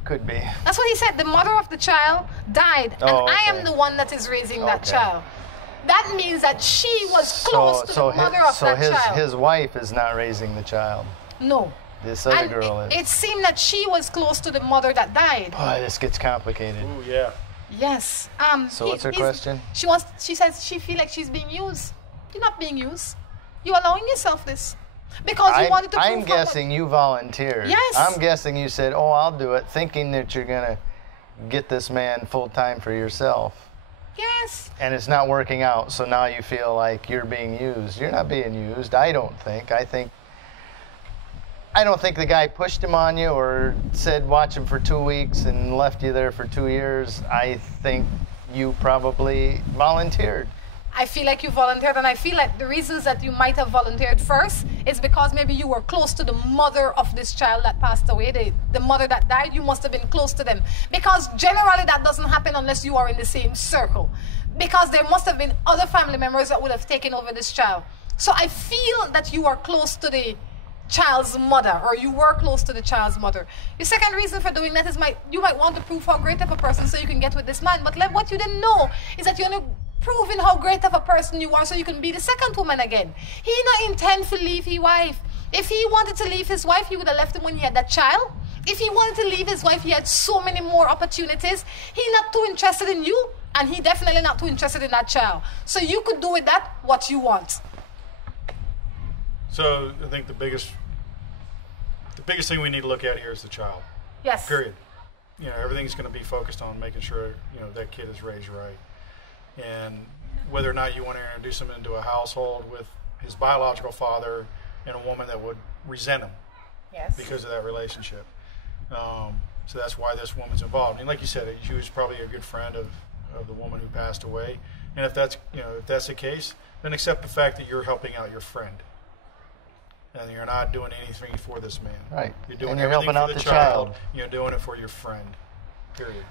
Could be. That's what he said. The mother of the child died, and I am the one that is raising that child. That means that she was close to the mother of that child. So his wife is not raising the child. No. This other girl is. It seemed that she was close to the mother that died. Boy, this gets complicated. Ooh, yeah. Yes. So what's her question? She says she feels like she's being used. You're not being used. You're allowing yourself this. Because you wanted to prove I'm guessing you volunteered. Yes. I'm guessing you said, oh, I'll do it, thinking that you're going to get this man full-time for yourself. Yes. And it's not working out, so now you feel like you're being used. You're not being used, I don't think. I don't think the guy pushed him on you or said watch him for 2 weeks and left you there for 2 years. I think you probably volunteered. I feel like you volunteered, and I feel like the reasons that you might have volunteered first is because maybe you were close to the mother of this child that passed away. The mother that died, you must have been close to them. Because generally that doesn't happen unless you are in the same circle. Because there must have been other family members that would have taken over this child. So I feel that you are close to the child's mother, or you were close to the child's mother. Your second reason for doing that is you might want to prove how great of a person so you can get with this man. But what you didn't know is that you're going to proving how great of a person you are so you can be the second woman again. He not intend to leave his wife. If he wanted to leave his wife, he would have left him when he had that child. If he wanted to leave his wife, he had so many more opportunities. He's not too interested in you, and he definitely not too interested in that child. So you could do with that what you want. So I think the biggest thing we need to look at here is the child. Yes. Period. You know, everything's going to be focused on making sure, you know, that kid is raised right. And whether or not you want to introduce him into a household with his biological father and a woman that would resent him because of that relationship. So that's why this woman's involved. And like you said, she was probably a good friend of the woman who passed away. And if that's the case, then accept the fact that you're helping out your friend. And you're not doing anything for this man. Right. You're doing and you're everything helping for out the the child. You're doing it for your friend. Period.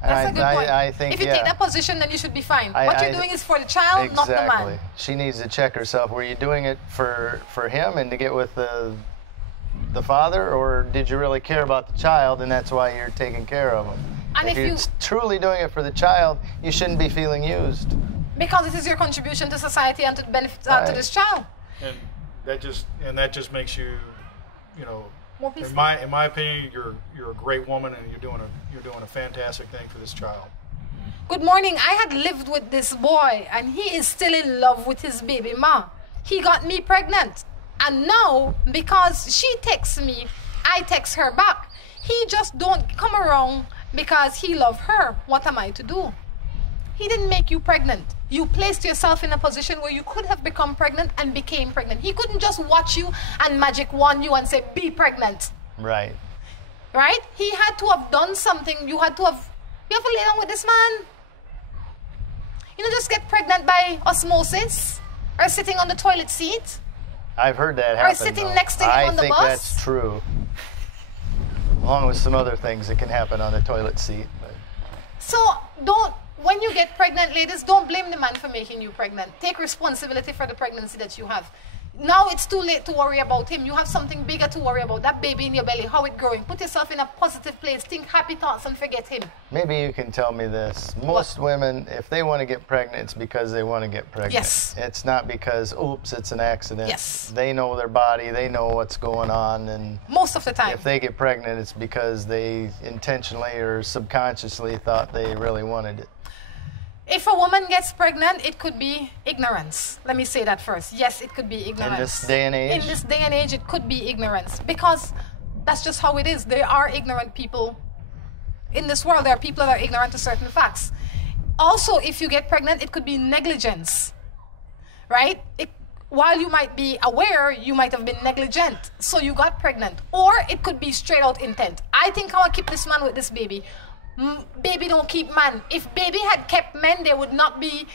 That's a good point. I think, if you take that position, then you should be fine. What you're doing is for the child, not the man. She needs to check herself. Were you doing it for him and to get with the father, or did you really care about the child and that's why you're taking care of him? And if you're truly doing it for the child, you shouldn't be feeling used. Because this is your contribution to society and to benefit to this child. And that just makes you, you know, more peaceful. In my opinion, you're a great woman and you're doing a fantastic thing for this child. Good morning. I had lived with this boy and he is still in love with his baby ma. He got me pregnant. And now, because she texts me, I text her back. He just don't come around because he loves her. What am I to do? He didn't make you pregnant. You placed yourself in a position where you could have become pregnant and became pregnant. He couldn't just watch you and magic wand you and say, be pregnant. Right. Right? He had to have done something. You have to lay down with this man. You know, just get pregnant by osmosis or sitting on the toilet seat. I've heard that happen. Or sitting next to him on the bus. I think that's true. Along with some other things that can happen on the toilet seat. But. So when you get pregnant, ladies, don't blame the man for making you pregnant. Take responsibility for the pregnancy that you have. Now it's too late to worry about him. You have something bigger to worry about. That baby in your belly, how it's growing. Put yourself in a positive place. Think happy thoughts and forget him. Maybe you can tell me this. Most women, if they want to get pregnant, it's because they want to get pregnant. Yes. It's not because, oops, it's an accident. Yes. They know their body. They know what's going on. And most of the time. If they get pregnant, it's because they intentionally or subconsciously thought they really wanted it. If a woman gets pregnant, it could be ignorance. Let me say that first. Yes, it could be ignorance. In this day and age? In this day and age, it could be ignorance. Because that's just how it is. There are ignorant people in this world. There are people that are ignorant to certain facts. Also, if you get pregnant, it could be negligence. Right? While you might be aware, you might have been negligent. So you got pregnant. Or it could be straight out intent. I think I want to keep this man with this baby. Baby don't keep man. If baby had kept men, there would not be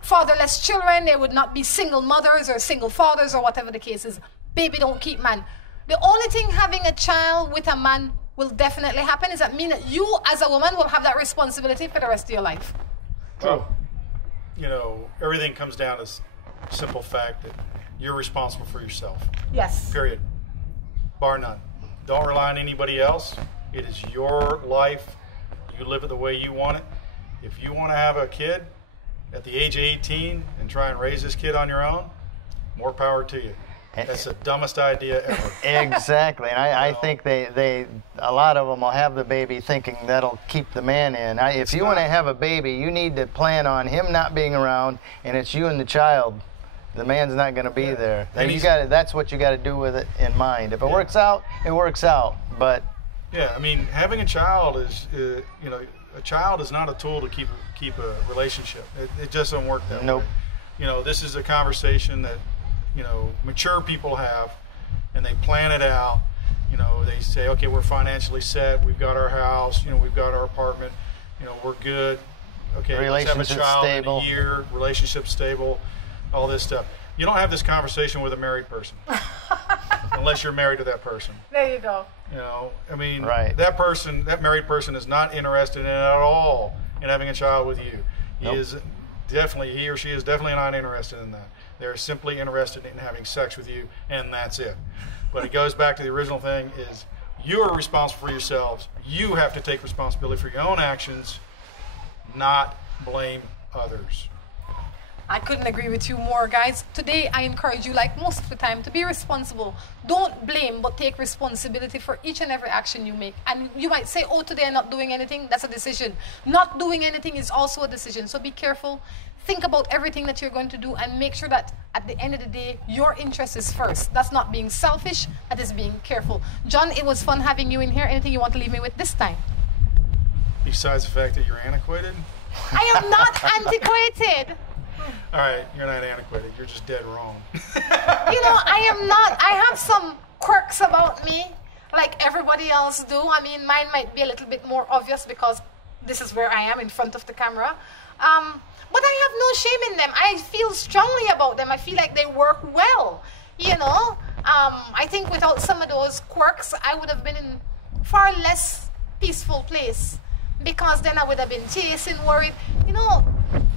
fatherless children. There would not be single mothers or single fathers or whatever the case is. Baby don't keep man. The only thing having a child with a man will definitely happen is that mean that you as a woman will have that responsibility for the rest of your life. Well, you know, everything comes down to the simple fact that you're responsible for yourself. Yes. Period. Bar none. Don't rely on anybody else. It is your life. You live it the way you want it. If you want to have a kid at the age of 18 and try and raise this kid on your own, more power to you. That's the dumbest idea ever. Exactly. And I think a lot of them will have the baby thinking that'll keep the man in. If you want to have a baby, you need to plan on him not being around, and it's you and the child. The man's not going to be there. That's what you got to do with it in mind. If it works out, it works out. But yeah, I mean, having a child is, you know, a child is not a tool to keep a relationship. It just doesn't work that way. You know, this is a conversation that, you know, mature people have, and they plan it out. You know, they say, okay, we're financially set. We've got our house. You know, we've got our apartment. You know, we're good. Okay, let's have a child in a year. Relationship stable. All this stuff. You don't have this conversation with a married person unless you're married to that person. There you go. You know, I mean, that married person is not interested in at all in having a child with you. He or she is definitely not interested in that. They're simply interested in having sex with you, and that's it. But it goes back to the original thing: is you are responsible for yourselves. You have to take responsibility for your own actions, not blame others. I couldn't agree with you more, guys. Today, I encourage you, like most of the time, to be responsible. Don't blame, but take responsibility for each and every action you make. And you might say, oh, today I'm not doing anything. That's a decision. Not doing anything is also a decision. So be careful. Think about everything that you're going to do and make sure that at the end of the day, your interest is first. That's not being selfish. That is being careful. John, it was fun having you in here. Anything you want to leave me with this time? Besides the fact that you're antiquated? I am not antiquated. All right, you're not antiquated. You're just dead wrong. You know, I am not. I have some quirks about me, like everybody else do. I mean, mine might be a little bit more obvious because this is where I am in front of the camera. But I have no shame in them. I feel strongly about them. I feel like they work well, you know. I think without some of those quirks, I would have been in far less peaceful place because then I would have been chasing, worried. You know,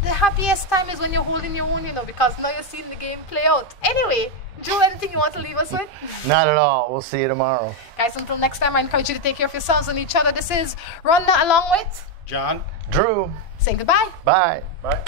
the happiest time is when you're holding your own, you know, because now you're seeing the game play out. Anyway, Joe, anything you want to leave us with? Not at all. We'll see you tomorrow. Guys, until next time, I encourage you to take care of yourselves and each other. This is Rhonda along with John. Drew. Saying goodbye. Bye. Bye.